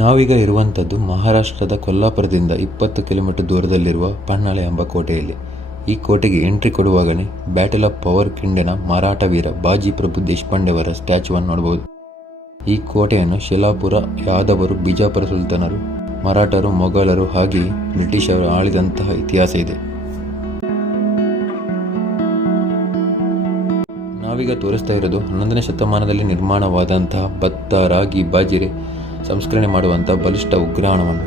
ನಾವೀಗ ಇರುವಂಥದ್ದು ಮಹಾರಾಷ್ಟ್ರದ ಕೊಲ್ಲಾಪುರದಿಂದ 20 ಕಿಲೋಮೀಟರ್ ದೂರದಲ್ಲಿರುವ ಪನ್ನಾಳೆ ಎಂಬ ಕೋಟೆಯಲ್ಲಿ. ಈ ಕೋಟೆಗೆ ಎಂಟ್ರಿ ಕೊಡುವಾಗಲೇ ಬ್ಯಾಟಲ್ ಆಫ್ ಪವರ್ ಖಿಂಡಿನ ಮರಾಠ ವೀರ ಬಾಜಿ ಪ್ರಭು ದೇಶಪಾಂಡೆಯವರ ಸ್ಟ್ಯಾಚ್ಯೂವನ್ನು ನೋಡಬಹುದು. ಈ ಕೋಟೆಯನ್ನು ಶಿಲಾಪುರ, ಯಾದವರು, ಬಿಜಾಪುರ ಸುಲ್ತಾನರು, ಮರಾಠರು, ಮೊಘಲರು ಹಾಗೆಯೇ ಬ್ರಿಟಿಷರು ಆಳಿದಂತಹ ಇತಿಹಾಸ ಇದೆ. ನಾವೀಗ ತೋರಿಸ್ತಾ ಇರೋದು 11ನೇ ಶತಮಾನದಲ್ಲಿ ನಿರ್ಮಾಣವಾದಂತಹ ಭತ್ತ, ರಾಗಿ, ಬಾಜಿರೆ ಸಂಸ್ಕರಣೆ ಮಾಡುವಂತಹ ಬಲಿಷ್ಠ ಉಗ್ರಾಣವನ್ನು.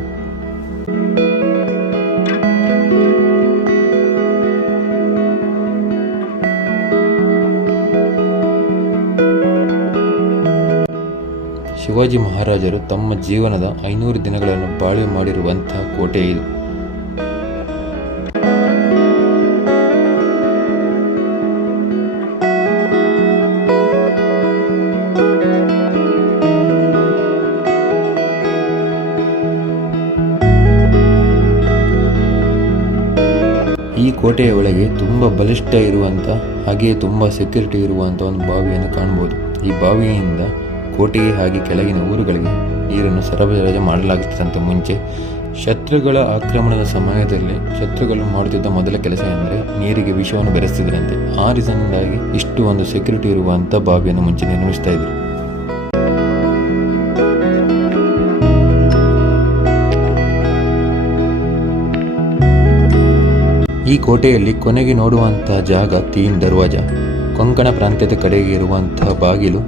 ಶಿವಾಜಿ ಮಹಾರಾಜರು ತಮ್ಮ ಜೀವನದ 500 ದಿನಗಳನ್ನು ಬಾಳ್ವೆ ಮಾಡಿರುವಂತಹ ಕೋಟೆ ಇದು. ಈ ಕೋಟೆಯ ಒಳಗೆ ತುಂಬ ಬಲಿಷ್ಠ ಇರುವಂಥ ಹಾಗೆಯೇ ತುಂಬ ಸೆಕ್ಯೂರಿಟಿ ಇರುವಂಥ ಒಂದು ಬಾವಿಯನ್ನು ಕಾಣಬಹುದು. ಈ ಬಾವಿಯಿಂದ ಕೋಟೆಗೆ ಹಾಗೆ ಕೆಳಗಿನ ಊರುಗಳಿಗೆ ನೀರನ್ನು ಸರಬರಾಜು ಮಾಡಲಾಗುತ್ತಿದ್ದಂತೆ. ಮುಂಚೆ ಶತ್ರುಗಳ ಆಕ್ರಮಣದ ಸಮಯದಲ್ಲಿ ಶತ್ರುಗಳು ಮಾಡುತ್ತಿದ್ದ ಮೊದಲ ಕೆಲಸ ಎಂದರೆ ನೀರಿಗೆ ವಿಷವನ್ನು ಬೆರೆಸ್ತಿದ್ರಂತೆ. ಆ ರೀಸನ್ನಿಂದಾಗಿ ಇಷ್ಟು ಒಂದು ಸೆಕ್ಯೂರಿಟಿ ಇರುವಂಥ ಬಾವಿಯನ್ನು ಮುಂಚೆ ನಿರ್ಮಿಸ್ತಾ ಇದ್ರು. ಈ ಕೋಟೆಯಲ್ಲಿ ಕೊನೆಗೆ ನೋಡುವಂತಹ ಜಾಗ ತೀನ್ ದರ್ವಾಜ, ಕೊಂಕಣ ಪ್ರಾಂತ್ಯದ ಕಡೆಗೆ ಇರುವಂತಹ ಬಾಗಿಲು.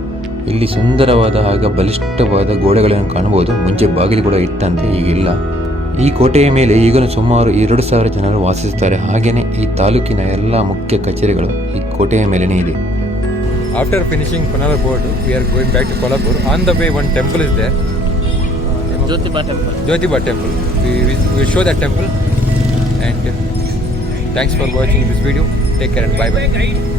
ಇಲ್ಲಿ ಸುಂದರವಾದ ಹಾಗೂ ಬಲಿಷ್ಠವಾದ ಗೋಡೆಗಳನ್ನು ಕಾಣಬಹುದು. ಮುಂಚೆ ಬಾಗಿಲು ಕೂಡ ಇತ್ತಂತೆ, ಈಗಿಲ್ಲ. ಈ ಕೋಟೆಯ ಮೇಲೆ ಈಗಲೂ ಸುಮಾರು 2,000 ಜನರು ವಾಸಿಸುತ್ತಾರೆ. ಹಾಗೆಯೇ ಈ ತಾಲೂಕಿನ ಎಲ್ಲ ಮುಖ್ಯ ಕಚೇರಿಗಳು ಈ ಕೋಟೆಯ ಮೇಲೆನೇ ಇದೆ. After finishing Pannala board, we are going back to Kolhapur. On the way, one temple is there. Jyotiba temple. We show that temple. And thanks for watching this video. Take care and bye bye.